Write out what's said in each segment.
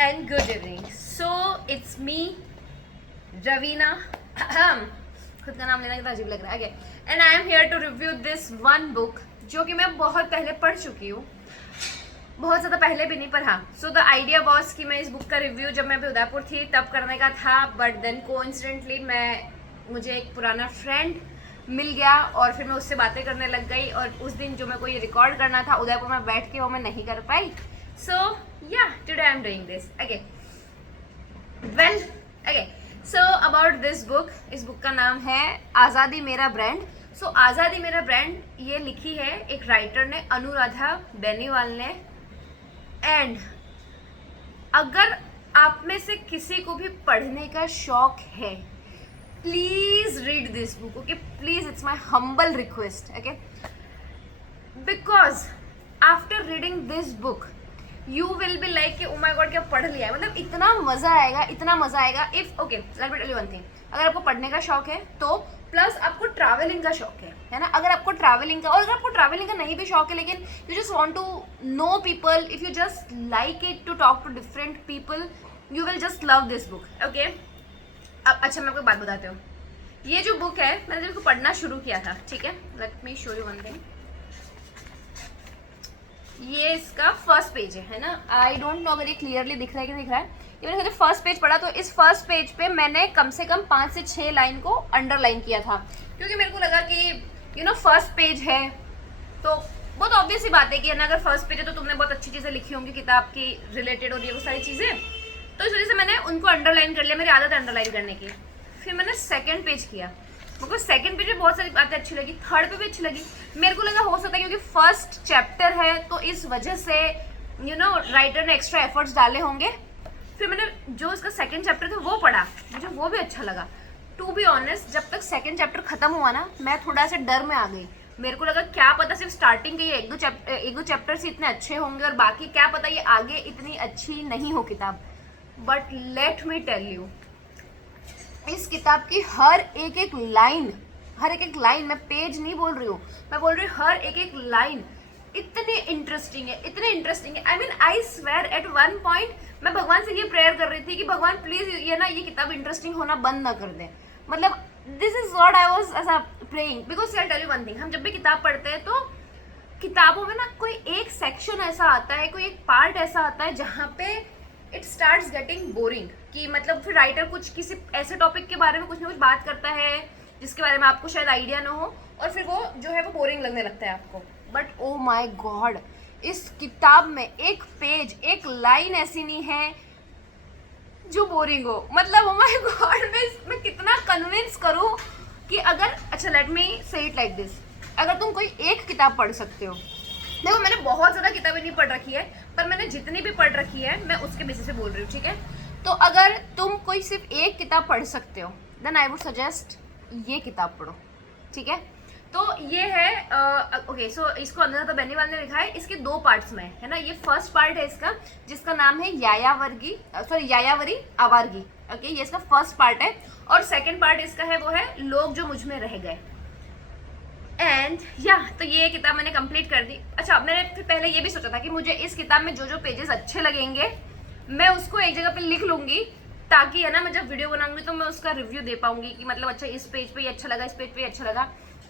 and good evening. So it's me, Ravina. खुद का नाम लेना कितना अजीब लग रहा है. Okay. And I am here to review this one book जो कि मैं बहुत पहले पढ़ चुकी हूँ. बहुत ज़्यादा पहले भी नहीं पर हाँ. So the idea was कि मैं इस बुक का रिव्यू जब मैं अभी उदयपुर थी तब करने का था. But then coincidentally मुझे एक पुराना फ्रेंड मिल गया और फिर मैं उससे बातें करने लग गई और उस दिन जो मेरे को ये रिकॉर्ड करना था उदयपुर में बैठ के वो मैं नहीं कर पाई. So yeah, today I'm doing this. Okay. Well, okay. So about this book, इस बुक का नाम है आज़ादी मेरा ब्रांड. So आज़ादी मेरा ब्रांड ये लिखी है एक राइटर ने, अनुराधा बेनीवाल ने. एंड अगर आप में से किसी को भी पढ़ने का शौक है, please read this book. Okay, please, it's my humble request. Okay, because after reading this book you will be like कि ओ माय गॉड क्या पढ़ लिया है. मतलब इतना मजा आएगा, इतना मजा आएगा. If okay, let me tell you one thing. अगर आपको पढ़ने का शौक है तो प्लस आपको ट्रैवलिंग का शौक है ना. अगर आपको ट्रैवलिंग का, और अगर आपको ट्रैवलिंग का नहीं भी शौक है लेकिन you just want to know people, if you just like it to talk to different people, you will just love this book. Okay, अब अच्छा मैं आपको बात बताती हूँ. ये जो बुक है मैंने जब इसको पढ़ना शुरू किया था, ठीक है, let me show you one thing. ये इसका फर्स्ट पेज है ना. आई डोंट नो अगर ये क्लियरली दिख रहा है कि नहीं दिख रहा है. ये मैंने फर्स्ट पेज पढ़ा तो इस फर्स्ट पेज पे मैंने कम से कम 5 से 6 लाइन को अंडरलाइन किया था, क्योंकि मेरे को लगा कि यू नो फर्स्ट पेज है तो बहुत ऑब्वियस सी बात है कि ना, अगर फर्स्ट पेज है तो तुमने बहुत अच्छी चीज़ें लिखी होंगी किताब की रिलेटेड और ये वो सारी चीज़ें. तो इस वजह से मैंने उनको अंडरलाइन कर लिया. मेरी आदत है अंडरलाइन करने की. फिर मैंने सेकेंड पेज किया. मुझे सेकंड पेज में बहुत सारी बातें अच्छी लगी, थर्ड पे भी अच्छी लगी. मेरे को लगा हो सकता है क्योंकि फर्स्ट चैप्टर है तो इस वजह से यू नो राइटर ने एक्स्ट्रा एफर्ट्स डाले होंगे. फिर मैंने जो इसका सेकंड चैप्टर था वो पढ़ा, मुझे वो भी अच्छा लगा. टू बी ऑनेस्ट, जब तक सेकंड चैप्टर खत्म हुआ ना मैं थोड़ा सा डर में आ गई. मेरे को लगा क्या पता सिर्फ स्टार्टिंग के ये एक दो चैप्टर से इतने अच्छे होंगे और बाकी क्या पता ये आगे इतनी अच्छी नहीं हो किताब. But let me tell you, इस किताब की हर एक लाइन, मैं पेज नहीं बोल रही हूँ, मैं बोल रही हूँ हर एक लाइन इतनी इंटरेस्टिंग है, इतने इंटरेस्टिंग है. I mean I swear at one point मैं भगवान से ये प्रेयर कर रही थी कि भगवान प्लीज ये ना ये किताब इंटरेस्टिंग होना बंद ना कर दे. मतलब this is what I was ऐसा praying. Because I tell you one thing, हम जब भी किताब पढ़ते हैं तो किताबों में ना कोई एक सेक्शन ऐसा आता है, कोई एक पार्ट ऐसा आता है जहाँ पे इट स्टार्ट्स गेटिंग बोरिंग. कि मतलब फिर राइटर कुछ किसी ऐसे टॉपिक के बारे में कुछ ना कुछ बात करता है जिसके बारे में आपको शायद आइडिया ना हो और फिर वो जो है वो बोरिंग लगने लगता है आपको. बट ओ माय गॉड, इस किताब में एक पेज, एक लाइन ऐसी नहीं है जो बोरिंग हो. मतलब ओ माय गॉड, मैं कितना कन्विंस करूं कि अगर, अच्छा लेट मी से इट लाइक दिस, अगर तुम कोई एक किताब पढ़ सकते हो, देखो मैंने बहुत ज़्यादा किताबें नहीं पढ़ रखी है पर मैंने जितनी भी पढ़ रखी है मैं उसके बेसिस से बोल रही हूँ, ठीक है. तो अगर तुम कोई सिर्फ एक किताब पढ़ सकते हो देन आई वुड सजेस्ट ये किताब पढ़ो, ठीक है. तो ये है ओके. सो इसको अनुराधा बेनीवाल ने लिखा है. इसके 2 पार्ट्स में है ना. ये फर्स्ट पार्ट है इसका जिसका नाम है यायावरी आवारगी. ओके, ये इसका फर्स्ट पार्ट है. और सेकेंड पार्ट इसका है वो है लोग जो मुझ में रह गए. एंड या तो ये किताब मैंने कंप्लीट कर दी. अच्छा, मैंने फिर पहले ये भी सोचा था कि मुझे इस किताब में जो जो पेजेस अच्छे लगेंगे मैं उसको एक जगह पे लिख लूंगी ताकि है ना मैं जब वीडियो बनाऊंगी तो मैं उसका रिव्यू दे पाऊंगी कि मतलब अच्छा इस पेज पे ये अच्छा लगा, इस पेज पे ये अच्छा लगा.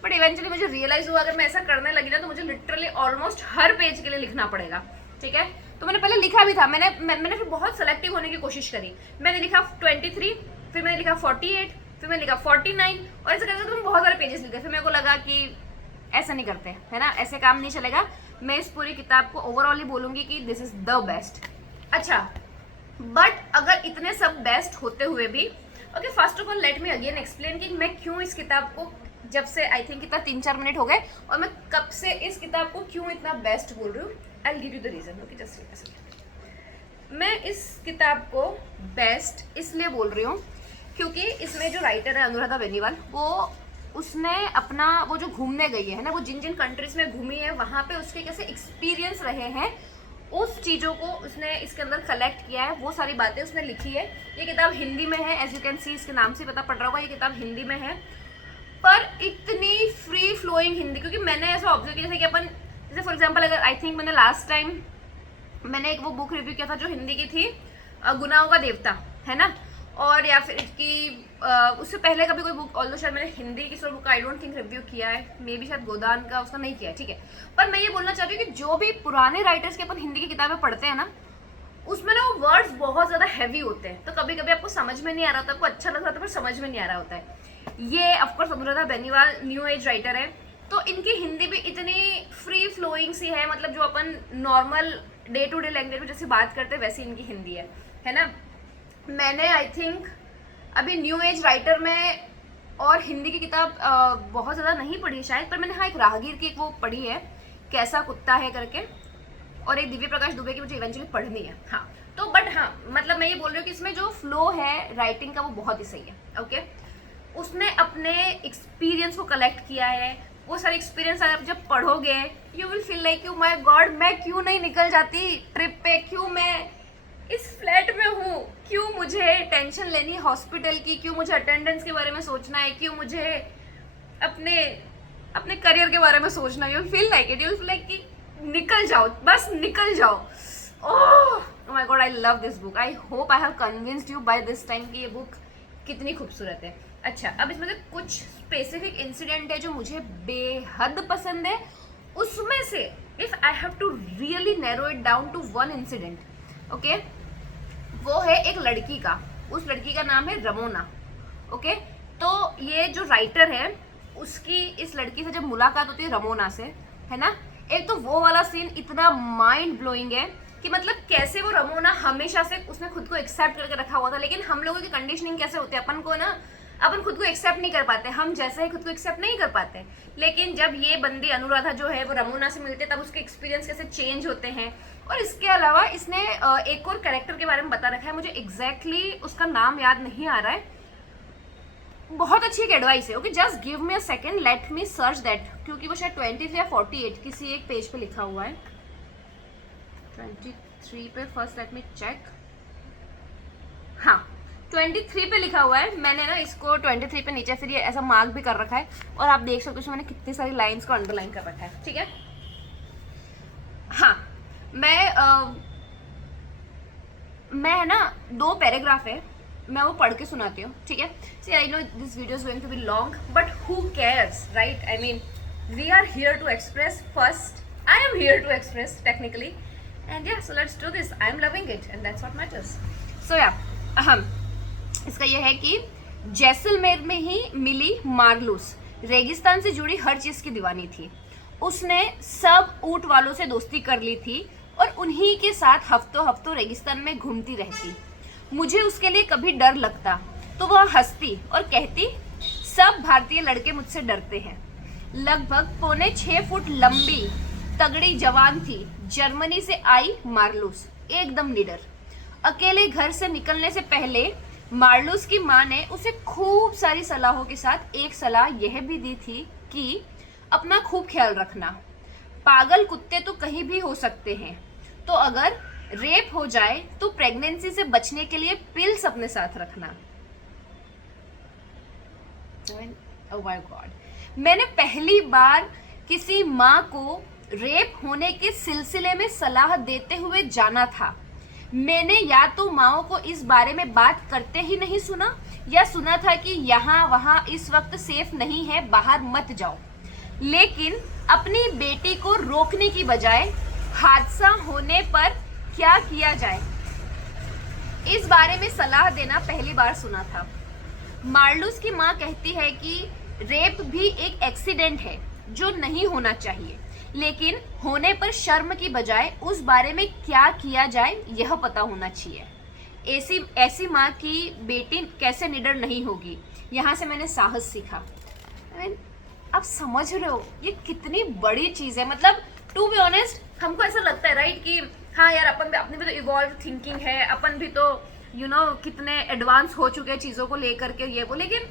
बट इवेंचुअली मुझे रियलाइज हुआ अगर मैं ऐसा करने लगी ना तो मुझे लिटरली ऑलमोस्ट हर पेज के लिए लिखना पड़ेगा, ठीक है. तो मैंने पहले लिखा भी था, मैंने फिर बहुत सेलेक्टिव होने की कोशिश करी. मैंने लिखा 23, फिर मैंने लिखा 48, फिर मैंने लिखा 49 और ऐसे करके तो मैं बहुत सारे पेजेस लिखे. फिर मेरे को लगा कि ऐसा नहीं करते है ना, ऐसे काम नहीं चलेगा. मैं इस पूरी किताब को ओवरऑल ही बोलूँगी कि दिस इज द बेस्ट. अच्छा, बट अगर इतने सब बेस्ट होते हुए भी okay, first of all let me again explain कि मैं क्यों इस किताब को, जब से आई थिंक इतना 3-4 मिनट हो गए और मैं कब से इस किताब को क्यों इतना बेस्ट बोल रही हूँ. I will give you the reason. Okay, just मैं इस किताब को बेस्ट इसलिए बोल रही हूँ क्योंकि इसमें जो राइटर है अनुराधा बेनीवाल, वो उसने अपना वो जो घूमने गई है ना, वो जिन जिन कंट्रीज में घूमी है वहाँ पे उसके कैसे एक्सपीरियंस रहे हैं उस चीज़ों को उसने इसके अंदर कलेक्ट किया है. वो सारी बातें उसने लिखी है. ये किताब हिंदी में है, एज यू कैन सी, इसके नाम से पता पड़ रहा होगा ये किताब हिंदी में है. पर इतनी फ्री फ्लोइंग हिंदी, क्योंकि मैंने ऐसा ऑब्जर्व किया जैसे कि अपन, जैसे फॉर एग्जांपल अगर आई थिंक मैंने लास्ट टाइम मैंने एक वो बुक रिव्यू किया था जो हिंदी की थी गुनाहों का देवता, है ना, और या फिर कि उससे पहले कभी कोई बुक, ऑल्दो शायद मैंने हिंदी की book I don't think review किया है, मे बी शायद गोदान का उसका नहीं किया है, ठीक है। पर मैं ये बोलना चाहती हूँ कि जो भी पुराने राइटर्स की अपन हिंदी की किताबें पढ़ते हैं ना, उसमें ना वो वर्ड्स बहुत ज़्यादा हैवी होते हैं, तो कभी कभी आपको समझ में नहीं आ रहा होता, आपको अच्छा लग रहा था पर समझ में नहीं आ रहा होता है। ये of course Anuradha Beniwal new age writer है, तो इनकी हिंदी भी इतनी फ्री फ्लोइंग सी है, मतलब जो अपन normal day to day language में जैसे बात करते हैं वैसी इनकी हिंदी है ना। मैंने आई थिंक अभी न्यू एज राइटर में और हिंदी की किताब बहुत ज़्यादा नहीं पढ़ी शायद, पर मैंने हाँ एक राहगीर की एक वो पढ़ी है, कैसा कुत्ता है करके, और एक दिव्य प्रकाश दुबे की मुझे इवेंचुअली पढ़नी है। हाँ तो बट हाँ मतलब मैं ये बोल रही हूँ कि इसमें जो फ्लो है राइटिंग का वो बहुत ही सही है। ओके, उसने अपने एक्सपीरियंस को कलेक्ट किया है, वो सारे एक्सपीरियंस अगर जब पढ़ोगे you will feel like you my God, मैं क्यों नहीं निकल जाती ट्रिप पे, क्यों मैं इस फ्लैट में हूँ, क्यों मुझे टेंशन लेनी हॉस्पिटल की, क्यों मुझे अटेंडेंस के बारे में सोचना है, क्यों मुझे अपने अपने करियर के बारे में सोचना है। You feel like it, you feel like कि निकल जाओ, बस निकल जाओ। Oh my god, I love this book, I hope I have convinced you by this time कि ये बुक कितनी खूबसूरत है। अच्छा, अब इसमें से कुछ स्पेसिफिक इंसिडेंट है जो मुझे बेहद पसंद है, उसमें से if I have to really narrow it down to one incident, okay, वो है एक लड़की का, उस लड़की का नाम है रमोना। ओके, तो ये जो राइटर है उसकी इस लड़की से जब मुलाकात होती है रमोना से, है ना, एक तो वो वाला सीन इतना माइंड ब्लोइंग है कि मतलब कैसे वो रमोना हमेशा से उसने खुद को एक्सेप्ट करके रखा हुआ था, लेकिन हम लोगों की कंडीशनिंग कैसे होती है, अपन को ना अपन खुद को एक्सेप्ट नहीं कर पाते, हम जैसे ही खुद को एक्सेप्ट नहीं कर पाते। लेकिन जब ये बंदी अनुराधा जो है वो रमोना से मिलते तब उसके एक्सपीरियंस कैसे चेंज होते हैं। और इसके अलावा इसने एक और कैरेक्टर के बारे में बता रखा है, मुझे एग्जैक्टली उसका नाम याद नहीं आ रहा है, बहुत अच्छी एक एडवाइस है। Okay, just give me a second, let me search that, क्योंकि वो शायद 23 या 48 किसी एक पेज पे लिखा हुआ है, 23 पे फर्स्ट, लेट मी चेक, हाँ 23 पे लिखा हुआ है। मैंने ना इसको 23 पे नीचे फिर ये ऐसा मार्क भी कर रखा है, और आप देख सकते हो मैंने कितनी सारी लाइंस को अंडरलाइन कर रखा है, ठीक है। हाँ, मैं है ना 2 पैराग्राफ है, मैं वो पढ़ के सुनाती हूँ, ठीक है। See I know this video is going to be long, but who cares, right, I mean we are here to express, first I am here to express technically, and yeah so let's do this, I am loving it and that's what matters. So yeah इसका यह है कि जैसलमेर में ही मिली मारलूस, रेगिस्तान से जुड़ी हर चीज की दीवानी थी, उसने सब ऊंट वालों से दोस्ती कर ली थी और उन्हीं के साथ हफ्तों हफ्तों रेगिस्तान में घूमती रहती। मुझे उसके लिए कभी डर लगता तो वह हंसती और कहती, सब भारतीय लड़के मुझसे डरते हैं। लगभग 6.25 फुट लंबी तगड़ी जवान थी, जर्मनी से आई मारलूस, एकदम निडर। अकेले घर से निकलने से पहले मार्लूस की माँ ने उसे खूब सारी सलाहों के साथ एक सलाह यह भी दी थी कि अपना खूब ख्याल रखना, पागल कुत्ते तो कहीं भी हो सकते हैं, तो अगर रेप हो जाए तो प्रेगनेंसी से बचने के लिए पिल्स अपने साथ रखना। ओह माय गॉड, मैंने पहली बार किसी माँ को रेप होने के सिलसिले में सलाह देते हुए जाना था। मैंने या तो माओ को इस बारे में बात करते ही नहीं सुना, या सुना था कि यहाँ वहाँ इस वक्त सेफ नहीं है, बाहर मत जाओ। लेकिन अपनी बेटी को रोकने की बजाय हादसा होने पर क्या किया जाए, इस बारे में सलाह देना पहली बार सुना था। मार्लूस की माँ कहती है कि रेप भी एक एक्सीडेंट है जो नहीं होना चाहिए, लेकिन होने पर शर्म की बजाय उस बारे में क्या किया जाए यह पता होना चाहिए। ऐसी माँ की बेटी कैसे निडर नहीं होगी। यहाँ से मैंने साहस सीखा। आप समझ रहे हो ये कितनी बड़ी चीज़ है। मतलब टू बी ऑनेस्ट हमको ऐसा लगता है राइट कि हाँ यार अपने भी तो इवॉल्व थिंकिंग है, अपन भी तो कितने एडवांस हो चुके हैं चीज़ों को लेकर के ये वो, लेकिन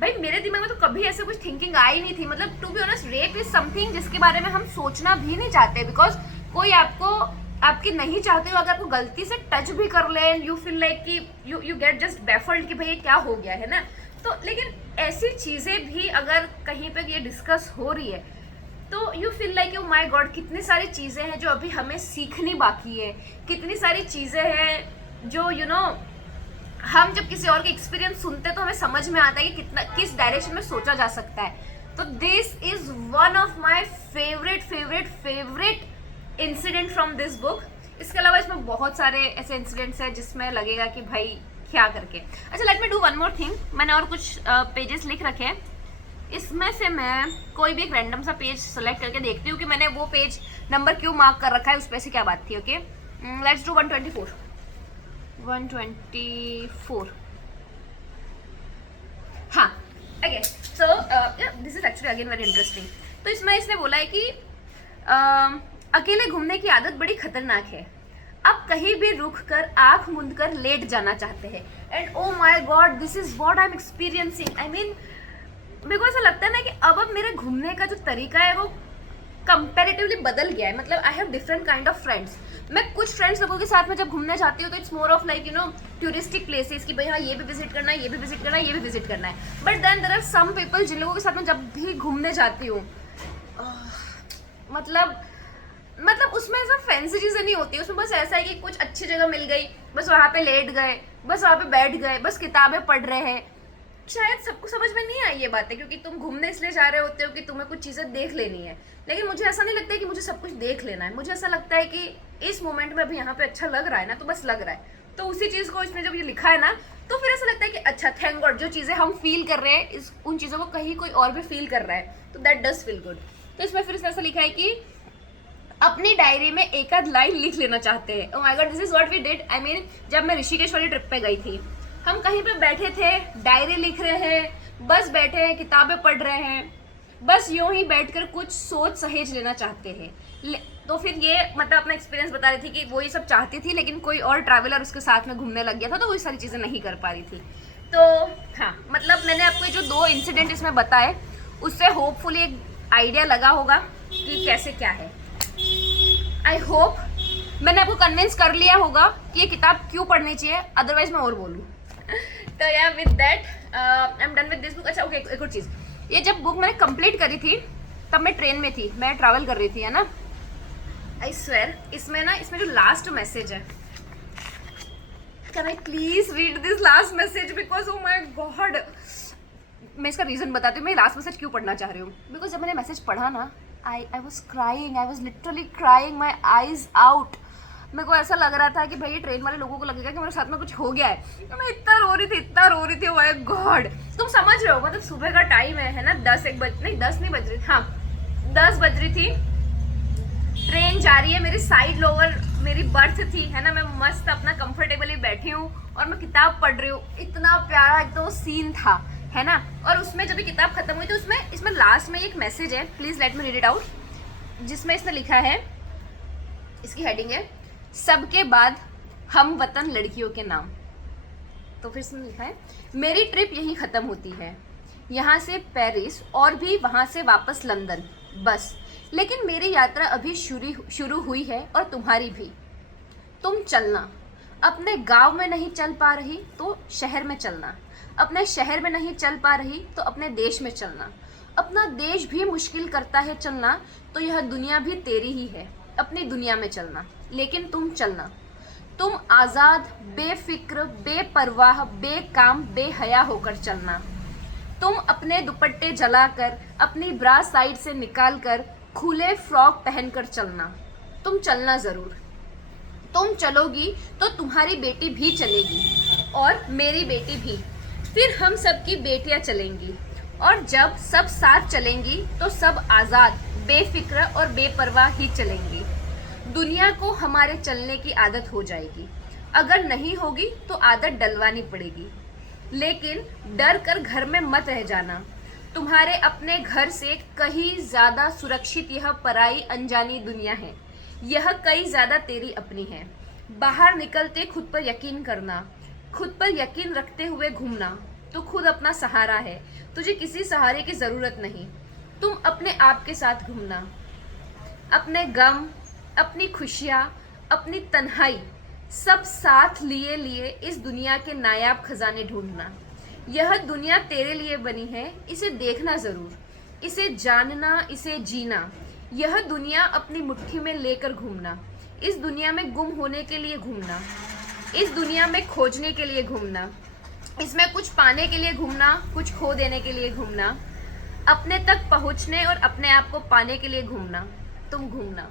भाई मेरे दिमाग में तो कभी ऐसे कुछ थिंकिंग आई नहीं थी। मतलब to be honest rape is something जिसके बारे में हम सोचना भी नहीं चाहते, बिकॉज कोई आपकी नहीं चाहते हो, अगर आपको गलती से टच भी कर ले यू फील लाइक कि यू गेट जस्ट बैफल्ड कि भाई ये क्या हो गया है ना। तो लेकिन ऐसी चीज़ें भी अगर कहीं पे ये डिस्कस हो रही है तो you feel like oh my God कितनी सारी चीज़ें हैं जो अभी हमें सीखनी बाकी है, कितनी सारी चीज़ें हैं जो हम जब किसी और के एक्सपीरियंस सुनते हैं तो हमें समझ में आता है कि कितना किस डायरेक्शन में सोचा जा सकता है। तो this is one of my favourite favourite favourite incident from this book. इसके अलावा इसमें बहुत सारे ऐसे इंसिडेंट्स हैं जिसमें लगेगा कि भाई क्या करके। अच्छा, let me do one more thing. मैंने और कुछ पेजेस लिख रखे हैं, इसमें से मैं कोई भी एक रैंडम सा पेज सेलेक्ट करके देखती हूँ कि मैंने वो पेज नंबर क्यों मार्क कर रखा है, उस पर से क्या बात थी। Okay, let's do 124। हाँ, okay, so this is actually again very interesting. तो इसमें इसने बोला है कि अकेले घूमने की आदत बड़ी खतरनाक है। अब कहीं भी रुक कर आंख मूंद कर लेट जाना चाहते हैं। And oh my god, this is what I am experiencing. I mean, मेरे को ऐसा लगता है ना कि अब मेरे घूमने का जो तरीका है वो कंपेरेटिवली बदल गया है। मतलब I have different kind of friends. मैं कुछ फ्रेंड्स लोगों के साथ में जब घूमने जाती हूँ तो it's more of like touristic places कि भाई हाँ ये भी विजिट करना है, ये भी विजिट करना है, ये भी विजिट करना है। But then there are some people जिन लोगों के साथ में जब भी घूमने जाती हूँ मतलब उसमें ऐसा फैंसी चीज़ें नहीं होती। उसमें बस ऐसा है कि कुछ अच्छी जगह मिल गई, बस वहाँ पे लेट गए, बस वहाँ पे बैठ गए, बस किताबें पढ़ रहे हैं। शायद सबको समझ में नहीं आई ये बातें, क्योंकि तुम घूमने इसलिए जा रहे होते हो कि तुम्हें कुछ चीज़ें देख लेनी है। लेकिन मुझे ऐसा नहीं लगता है कि मुझे सब कुछ देख लेना है। मुझे ऐसा लगता है कि इस मोमेंट में अभी यहाँ पे अच्छा लग रहा है ना, तो बस लग रहा है। तो उसी चीज़ को इसमें जब ये लिखा है ना, तो फिर ऐसा लगता है कि अच्छा, थैंक गॉड, जो चीज़ें हम फील कर रहे हैं उन चीज़ों को कहीं कोई और भी फील कर रहा है, तो दैट डज फील गुड। तो इसमें फिर ऐसा लिखा है कि अपनी डायरी में एक आध लाइन लिख लेना चाहते हैं। Oh my god, this is what we did. I mean, जब मैं ऋषिकेश वाली ट्रिप पे गई थी, हम कहीं पे बैठे थे, डायरी लिख रहे हैं, बस बैठे हैं, किताबें पढ़ रहे हैं, बस यूं ही बैठकर कुछ सोच सहेज लेना चाहते हैं। तो फिर ये मतलब अपना एक्सपीरियंस बता रही थी कि वो ये सब चाहती थी, लेकिन कोई और ट्रैवलर उसके साथ में घूमने लग गया था, तो वो सारी चीज़ें नहीं कर पा रही थी। तो हाँ, मतलब मैंने आपको जो 2 इंसिडेंट इसमें बताए, उससे होपफुली एक आइडिया लगा होगा कि कैसे क्या है। आई होप मैंने आपको कन्विंस कर लिया होगा कि ये किताब क्यों पढ़नी चाहिए, अदरवाइज मैं और बोलूँ। तो या with that I am done with this book. अच्छा, ओके, एक और चीज़, ये जब बुक मैंने कंप्लीट करी थी तब मैं ट्रेन में थी, मैं ट्रैवल कर रही थी, है ना। आई स्वेयर, इसमें जो लास्ट मैसेज है, can I please read this last message, because oh my God, मैं इसका रीज़न बताती हूँ मैं लास्ट मैसेज क्यों पढ़ना चाह रही हूँ। बिकॉज जब मैंने मैसेज पढ़ा ना, I was crying, I was literally crying my eyes out. मेरे को ऐसा लग रहा था कि भाई ये ट्रेन वाले लोगों को लगेगा कि मेरे साथ में कुछ हो गया है। तो मैं इतना रो रही थी, माय गॉड। तुम समझ रहे हो, मतलब सुबह का टाइम है ना, 10 नहीं बज रही, हाँ 10 बज रही थी, ट्रेन जा रही है, मेरी साइड लोअर मेरी बर्थ थी, है ना, मैं मस्त अपना कंफर्टेबली बैठी हूँ और मैं किताब पढ़ रही हूँ। इतना प्यारा एक तो सीन था, है ना। और उसमें जब ये किताब खत्म हुई तो इसमें लास्ट में एक मैसेज है, please let me read it out, जिसमें इसने लिखा है, इसकी हेडिंग है, सबके बाद हम वतन लड़कियों के नाम। तो फिर इसमें लिखा है, मेरी ट्रिप यहीं ख़त्म होती है, यहाँ से पेरिस और भी वहाँ से वापस लंदन, बस। लेकिन मेरी यात्रा अभी शुरू हुई है और तुम्हारी भी। तुम चलना, अपने गांव में नहीं चल पा रही तो शहर में चलना, अपने शहर में नहीं चल पा रही तो अपने देश में चलना, अपना देश भी मुश्किल करता है चलना तो यह दुनिया भी तेरी ही है, अपनी दुनिया में चलना। लेकिन तुम चलना, तुम आज़ाद, बेफिक्र, बेपरवाह, बेकाम, बेहया होकर चलना। तुम अपने दुपट्टे जलाकर, अपनी ब्रा साइड से निकालकर, खुले फ्रॉक पहनकर चलना। तुम चलना ज़रूर। तुम चलोगी तो तुम्हारी बेटी भी चलेगी और मेरी बेटी भी, फिर हम सब की बेटियां चलेंगी, और जब सब साथ चलेंगी तो सब आज़ाद, बेफिक्र और बेपरवाह ही चलेंगी। दुनिया को हमारे चलने की आदत हो जाएगी, अगर नहीं होगी तो आदत डलवानी पड़ेगी। लेकिन डर कर घर में मत रह जाना, तुम्हारे अपने घर से कहीं ज़्यादा सुरक्षित यह पराई अनजानी दुनिया है, यह कई ज़्यादा तेरी अपनी है। बाहर निकलते खुद पर यकीन करना, खुद पर यकीन रखते हुए घूमना, तो खुद अपना सहारा है, तुझे किसी सहारे की ज़रूरत नहीं। तुम अपने आप के साथ घूमना, अपने गम, अपनी खुशियाँ, अपनी तन्हाई, सब साथ लिए लिए इस दुनिया के नायाब खजाने ढूंढना। यह दुनिया तेरे लिए बनी है, इसे देखना ज़रूर, इसे जानना, इसे जीना। यह दुनिया अपनी मुट्ठी में लेकर घूमना, इस दुनिया में गुम होने के लिए घूमना। इस दुनिया में खोजने के लिए घूमना, इसमें कुछ पाने के लिए घूमना, कुछ खो देने के लिए घूमना, अपने तक पहुंचने और अपने आप को पाने के लिए घूमना, तुम घूमना।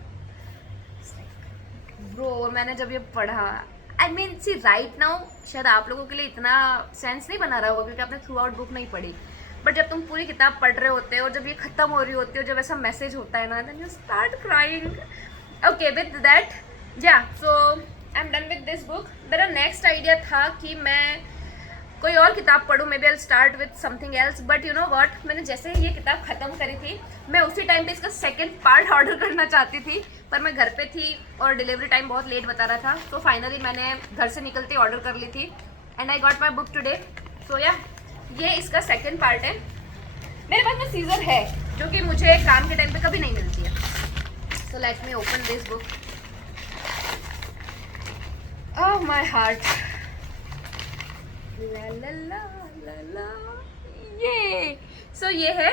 ब्रो मैंने जब ये पढ़ा, I mean see right now शायद आप लोगों के लिए इतना सेंस नहीं बना रहा होगा क्योंकि आपने थ्रू आउट बुक नहीं पढ़ी, बट जब तुम पूरी किताब पढ़ रहे होते हो और जब ये खत्म हो रही होती है, जब ऐसा मैसेज होता है ना, then you start crying. Okay with that yeah so I am done with this book. मेरा नेक्स्ट आइडिया था कि मैं कोई और किताब पढूं, maybe I start with something else, but you know what, मैंने जैसे ही ये किताब ख़त्म करी थी मैं उसी टाइम पे इसका सेकंड पार्ट ऑर्डर करना चाहती थी, पर मैं घर पे थी और डिलीवरी टाइम बहुत लेट बता रहा था, तो फाइनली मैंने घर से निकलते ऑर्डर कर ली थी and I got my book today. So yeah ये इसका सेकंड पार्ट है। मेरे पास में सीजर है जो कि मुझे काम के टाइम पे कभी नहीं मिलती है। So let me open this book. Oh my heart, la la la la la, ये सो ये है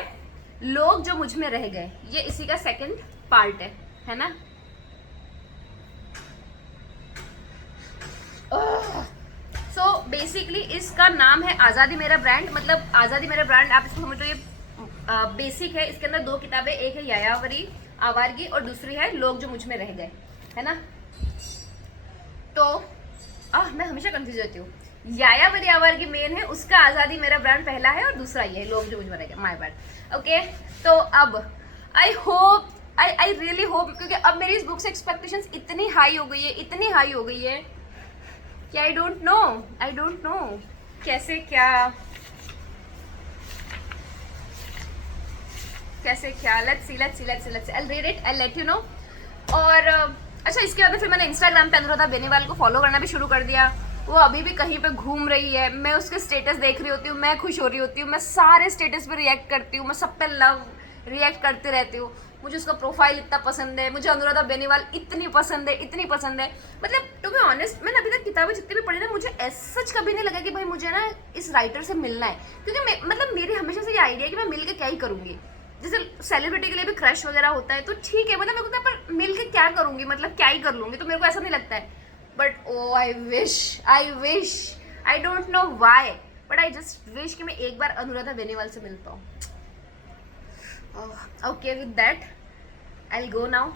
लोग जो मुझ में रह गए, ये इसी का सेकंड पार्ट है ना। सो बेसिकली इसका नाम है आज़ादी मेरा ब्रांड, मतलब आज़ादी मेरा ब्रांड आप इसको समझो, ये बेसिक है। इसके अंदर 2 किताबें, एक है यायावरी आवारगी और दूसरी है लोग जो मुझ में रह गए, है ना। तो मैं हमेशा कंफ्यूज होती हूँ, यायावरी आवारगी मेन है, उसका आज़ादी मेरा ब्रांड पहला है और दूसरा ये है लोग जो मुझ में रह गए, माय बैड। ओके तो अब आई होप, आई रियली होप, क्योंकि अब मेरी इस बुक से एक्सपेक्टेशंस इतनी हाई हो गई है, इतनी हाई हो गई है कि आई डोंट नो कैसे क्या let's see I read it, I let you know. और अच्छा इसके बाद फिर मैंने इंस्टाग्राम पे अनुराधा बेनीवाल को फॉलो करना भी शुरू कर दिया। वो अभी भी कहीं पे घूम रही है, मैं उसके स्टेटस देख रही होती हूँ, मैं खुश हो रही होती हूँ, मैं सारे स्टेटस पे रिएक्ट करती हूँ, मैं सब पे लव रिएक्ट करती रहती हूँ। मुझे उसका प्रोफाइल इतना पसंद है, मुझे अनुराधा बेनीवाल इतनी पसंद है। मतलब टू बी ऑनेस्ट मैंने अभी तक किताबें जितनी भी पढ़ी ना, मुझे ऐसा सच कभी नहीं लगा कि भाई मुझे ना इस राइटर से मिलना है, क्योंकि मतलब मेरी हमेशा से ये आइडिया है कि मैं मिल के क्या ही करूँगी। जैसे सेलिब्रिटी के लिए भी क्रश वगैरह होता है तो ठीक है, मतलब मेरे को तो पर मिल के क्या करूँगी, मतलब क्या ही कर लूँगी, तो मेरे को ऐसा नहीं लगता है। But oh I wish I don't know why, but I just wish कि मैं एक बार अनुराधा बेनीवाल से मिल पाऊँ। Okay with that I will go now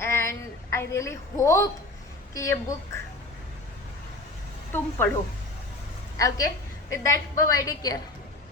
and I really hope कि ये बुक तुम पढ़ो। Okay with that bye bye, take care.